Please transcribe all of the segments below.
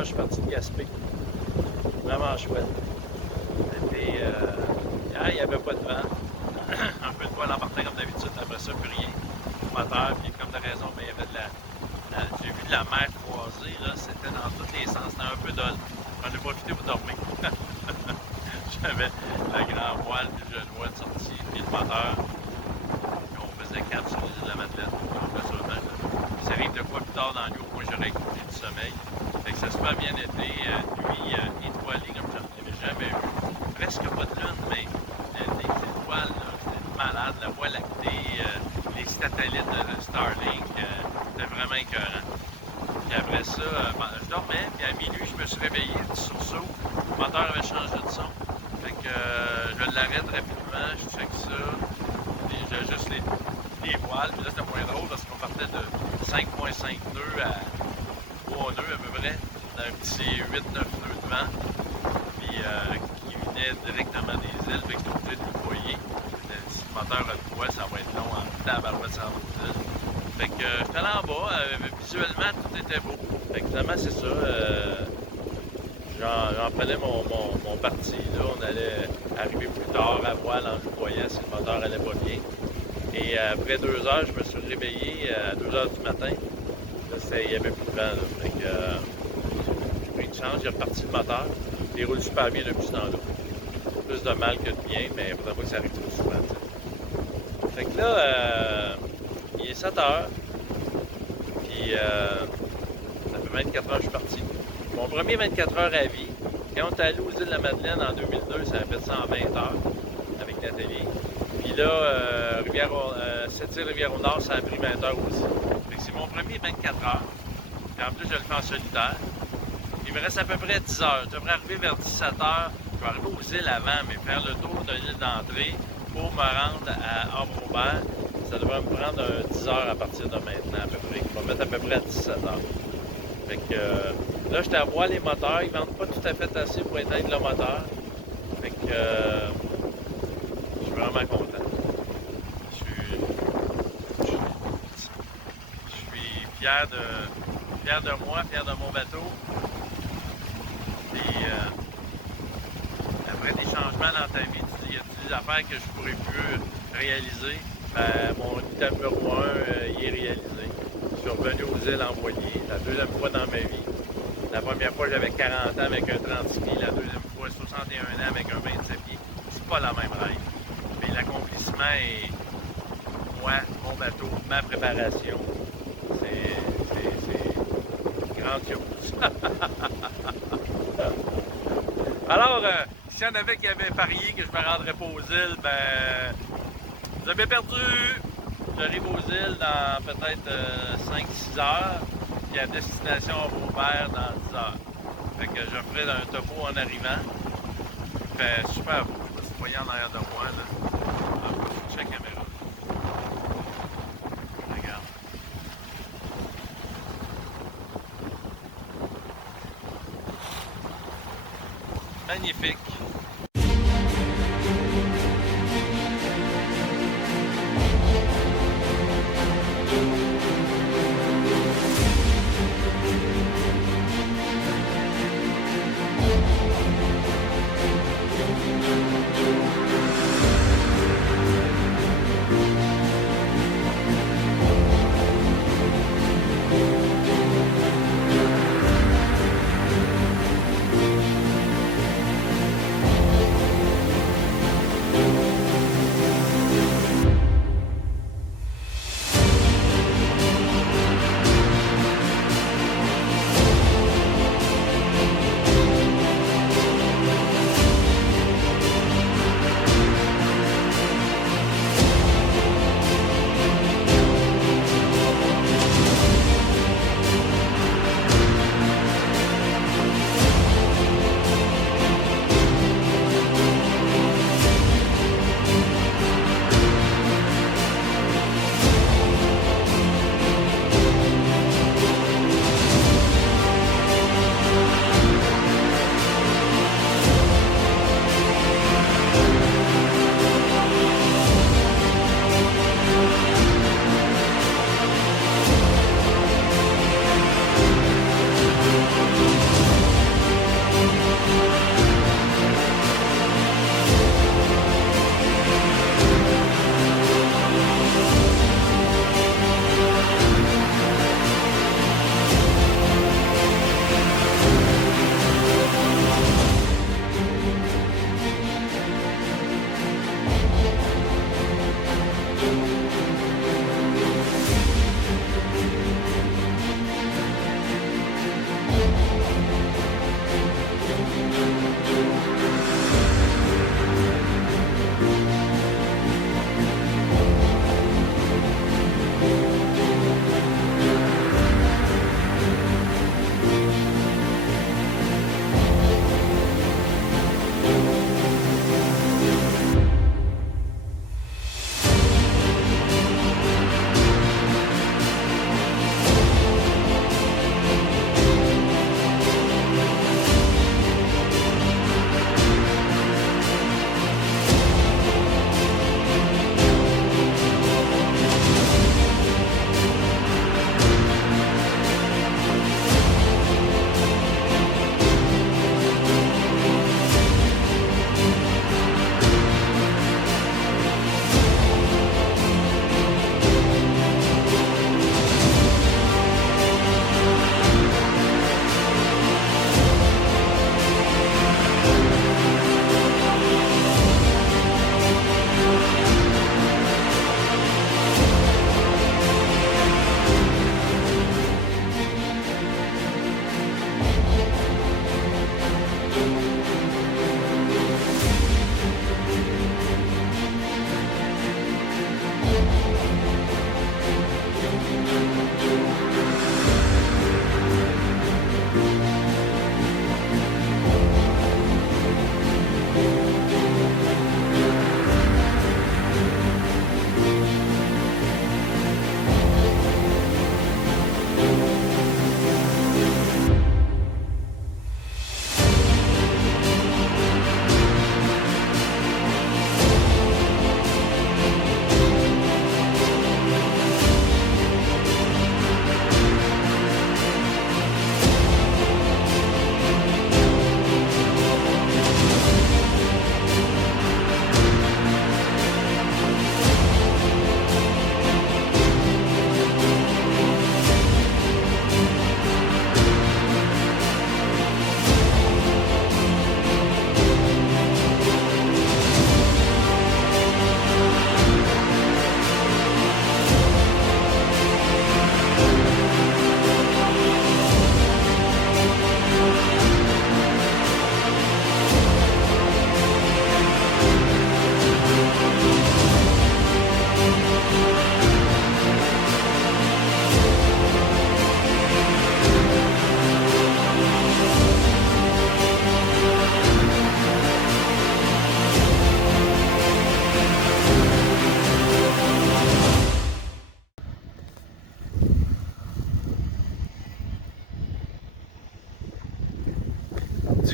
Je suis parti de Gaspé. Vraiment chouette. C'était, hier, il n'y avait pas de vent. Un peu de voile en partant comme d'habitude, après ça, plus rien. Le moteur, puis comme de raison, mais il y avait j'ai vu de la mer croisée, là, c'était dans tous les sens, c'était un peu dol. J'en ai profité pour dormir. J'avais la grand voile, puis je le vois de sortie, puis le moteur. Puis on faisait cap sur l'île de la Madeleine. On fait ça, puis ça arrive de quoi plus tard dans la nuit, au moins j'aurais écouté du sommeil. Fait que ça a super bien été, nuit étoilée comme j'en avais jamais vu. Presque pas de lune, mais les étoiles, c'était malade, la voie lactée, les satellites de Starlink, c'était vraiment écœurant. Puis après ça, je dormais, puis à minuit, je me suis réveillé du sursaut. Le moteur avait changé de son. Fait que je l'arrête rapidement, je check ça, puis j'ajuste les voiles. Puis là, c'était moins drôle parce qu'on partait de 5.5 nœuds à 3 nœuds à peu près, un petit 8-9 nœuds de vent, puis qui venait directement des îles, fait que j'étais obligé de déployer. Si le moteur a de quoi, ça va être long en tabarouette sans îles. Fait que j'étais allé en bas, visuellement tout était beau. Fait que finalement c'est ça, j'en prenais mon parti, là, on allait arriver plus tard à voile en voyant si le moteur allait pas bien. Et après 2 heures, je me suis réveillé à 2 heures du matin. Il n'y avait plus de vent, là. Fait que j'ai pris une chance, j'ai reparti le moteur. Il roule super bien depuis ce temps-là. Plus de mal que de bien, mais il ne faudrait pas que ça arrive trop souvent. T'sais. Fait que là, il est 7 heures. Puis ça fait 24 heures que je suis parti. Mon premier 24 heures à vie, quand on est allé aux îles de la Madeleine en 2002, ça a fait ça en 20 heures avec Nathalie. Puis là, Sept-Îles-Rivière-au-Nord, ça a pris 20 heures aussi. C'est mon premier 24 heures. Et en plus, je le fais en solitaire. Il me reste à peu près 10 heures. Je devrais arriver vers 17 heures. Je vais arriver aux îles avant, mais faire le tour de l'île d'entrée pour me rendre à Havre-Aubert. Ça devrait me prendre 10 heures à partir de maintenant à peu près. Je vais mettre à peu près à 17 heures. Fait que là, j'étais à voir les moteurs. Ils ne vendent pas tout à fait assez pour éteindre le moteur. Fait que je suis vraiment content. Fier de moi, fier de mon bateau. Puis après des changements dans ta vie, il y a des affaires que je ne pourrais plus réaliser. Ben, mon item numéro 1, il est réalisé. Je suis revenu aux îles en voilier, la deuxième fois dans ma vie. La première fois, j'avais 40 ans avec un 36 pieds. La deuxième fois, 61 ans avec un 27 pieds. C'est pas la même règle. Mais l'accomplissement est moi, mon bateau, ma préparation. C'est grandiose. Alors, s'il y en avait qui avaient parié que je me rendrais pas aux îles, ben, vous avez perdu. J'arrive aux îles dans peut-être 5-6 heures, puis à destination à Vauvert dans 10 heures. Fait que je ferai un topo en arrivant. Il fait super beau. Je sais pas si vous voyez en arrière de moi, là. On va switcher la caméra. Regarde. Magnifique.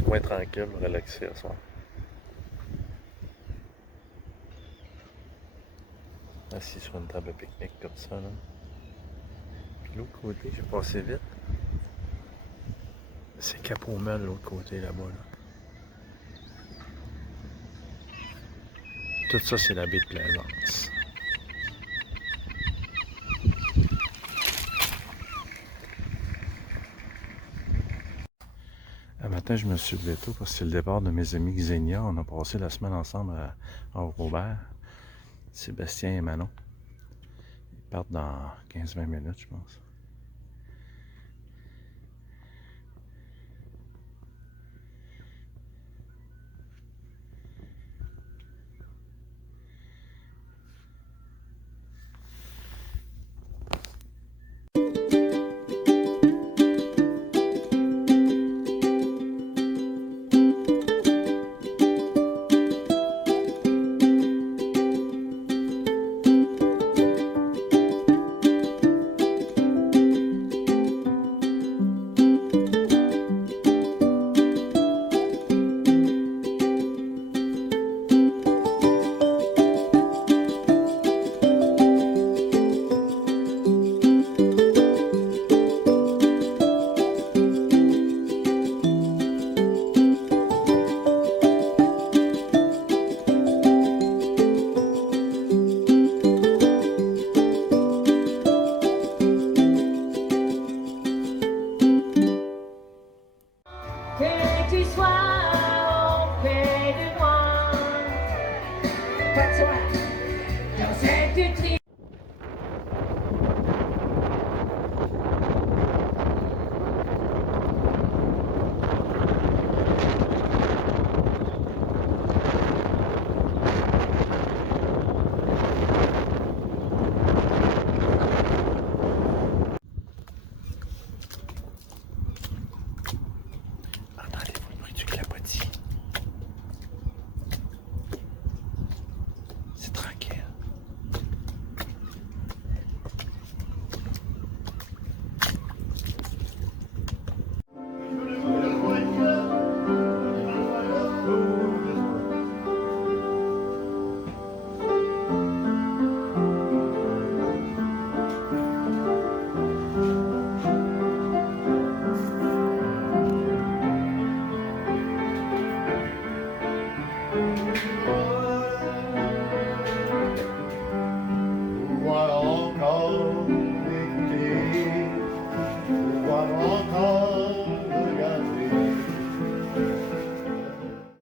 coin tranquille, relaxé ce soir. Assis sur une table de pique-nique comme ça, là. Puis l'autre côté, j'ai passé vite. C'est Cap-aux-Meules, l'autre côté, là-bas, là. Tout ça, c'est la baie de Plaisance. Un matin, je me suis levé tôt parce que c'est le départ de mes amis Xenia. On a passé la semaine ensemble à Robert. Sébastien et Manon. Ils partent dans 15-20 minutes, je pense. Que tu sois auprès de moi, pas toi, dans cette triste. Entendez-vous le bruit du clapotis? C'est tranquille.